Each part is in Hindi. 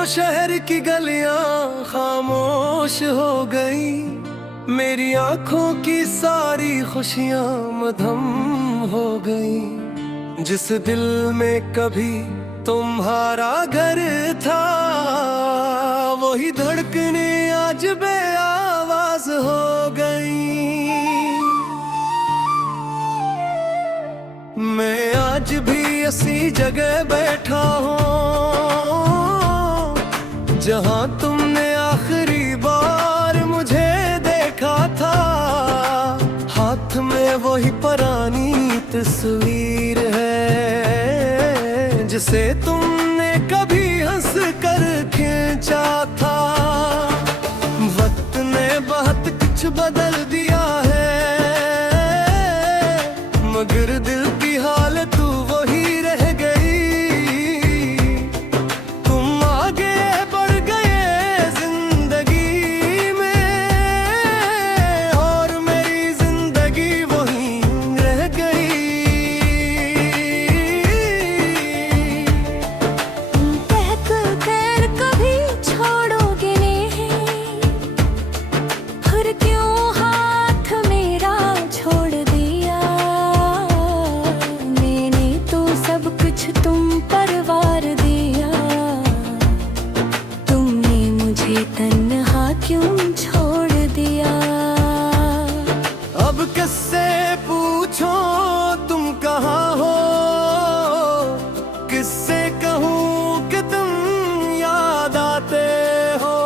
तो शहर की गलियां खामोश हो गई, मेरी आंखों की सारी खुशियां मधम हो गई। जिस दिल में कभी तुम्हारा घर था, वही धड़कने आज बेआवाज हो गई। मैं आज भी ऐसी जगह बैठा हूँ जहाँ तुमने आखिरी बार मुझे देखा था। हाथ में वही पुरानी तस्वीर है जिसे तुमने कभी हंस कर खींचा था। वक्त ने बहुत कुछ बदल दिया है, मगर दिल की हालत वही रह गई। तुम आगे बढ़ गए जिंदगी में, और मेरी जिंदगी वही रह गई। कहकर खैर कभी छोड़ोगे नहीं, फिर क्यों हाथ मेरा छोड़ दिया। सब कुछ तुम पर वार दिया, तुमने मुझे तन्हा क्यों छोड़ दिया। अब किससे पूछो तुम कहाँ हो, किससे कहूँ कि तुम याद आते हो।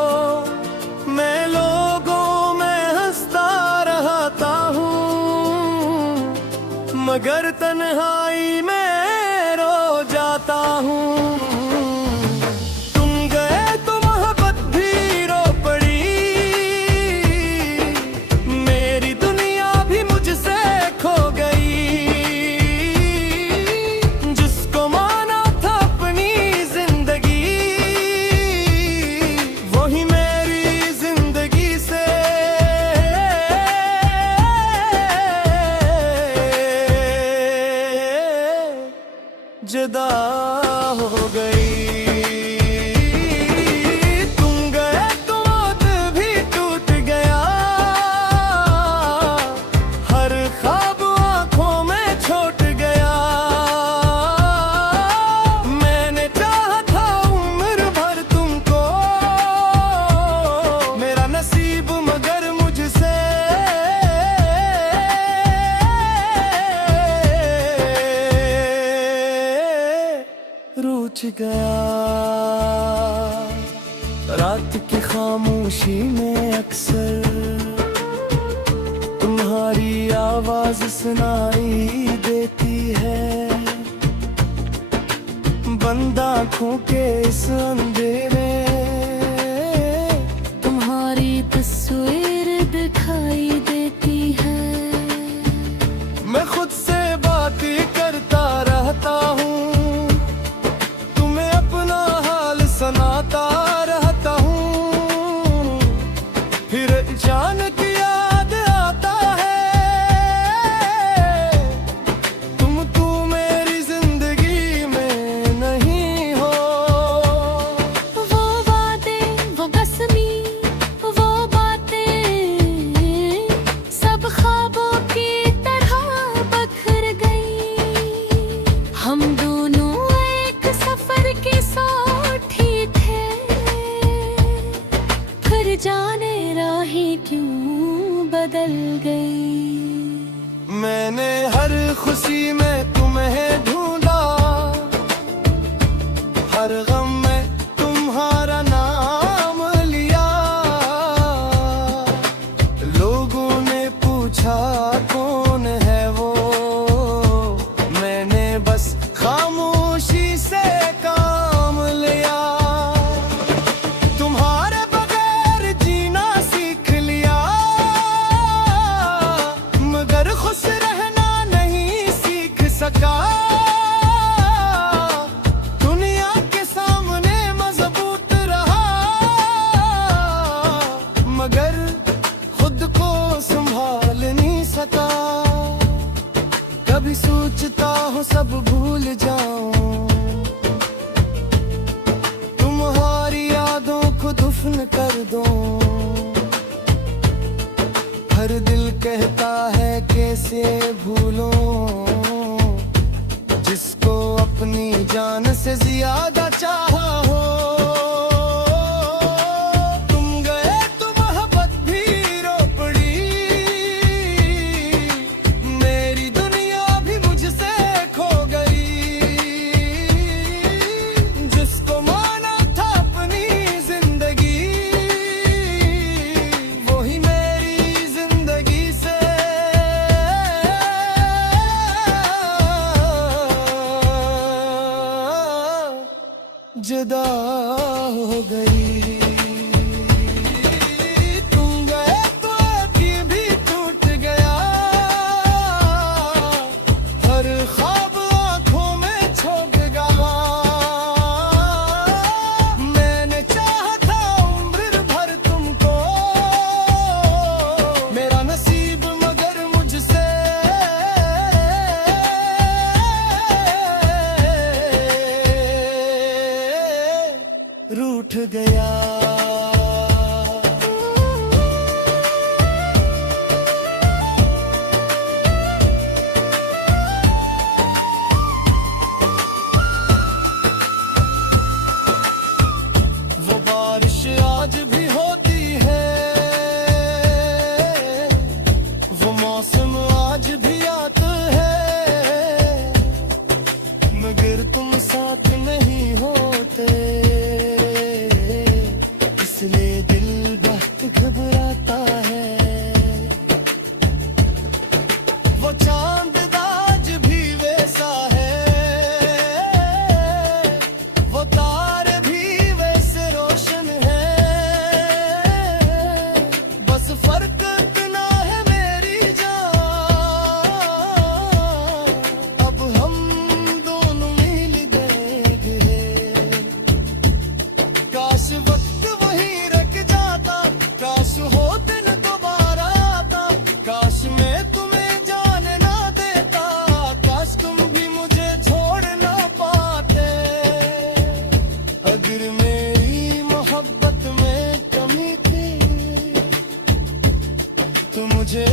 मैं लोगों में हंसता रहता हूँ, मगर तन्हाई में जाता हूँ। तुम गए तो मोहब्बत भी रो पड़ी, मेरी दुनिया भी मुझसे खो गई। जिसको माना था अपनी जिंदगी, वही मेरी जिंदगी से जुदा हो गई। तुम गए तो मौत भी टूट गया, हर ख्वाब आंखों में छूट गया। मैंने चाहा था उम्र भर तुमको, मेरा नसीब मगर मुझसे रूठ गया। रात की खामोशी में अक्सर तुम्हारी आवाज सुनाई देती है। बंद आँखों के इस अंधेरे तुम्हारी तस्वीर दिखाई देती है। मैं खुद से बात करता रहता हूँ, सुनाता रहता हूँ, फिर अचानक याद आता है तुम मेरी जिंदगी में नहीं हो। वो वादे वो कसमी वो बातें सब ख्वाबों की तरह बखर गई। हम दोनों एक सफर के जाने राहें क्यों बदल गई। मैंने हर खुशी में तुम्हें ढूंढा, हर गम में तुम्हारा नाम लिया। लोगों ने पूछा कौन है वो, मैंने बस खामोशी से काम लिया। खुश रहना नहीं सीख सका, दुनिया के सामने दफन कर दो। हर दिल कहता है कैसे भूलो जिसको अपनी जान से ज्यादा चाहा हो। तुम गए तो मोहब्बत भी रो पड़ी, मेरी दुनिया भी मुझसे खो गई। जिसको माना था अपनी जिंदगी, वही मेरी जिंदगी से जुदा हो गई। तुम गए तो दिल भी टूट गया, हर ख्वाब आंखों में छोड़ गया। मैंने चाहा था उम्र भर तुमको, मेरा नसीब मगर मुझसे रूठ गया। वो बारिश आज भी होती है, वो मौसम आज भी आता है, मगर तुम साथ नहीं होते, इसलिए दिल बहुत घबराता है। वो चांद आज भी वैसा है, वो तारे भी वैसे रोशन है, बस फर्क इतना है मेरी जान, अब हम दोनों मिल गए। काश वक्त वहीं रख जाता, काश हो दिन दोबारा आता, काश मैं तुम्हें जान ना देता, काश तुम भी मुझे छोड़ ना पाते। अगर मेरी मोहब्बत में कमी थी तो मुझे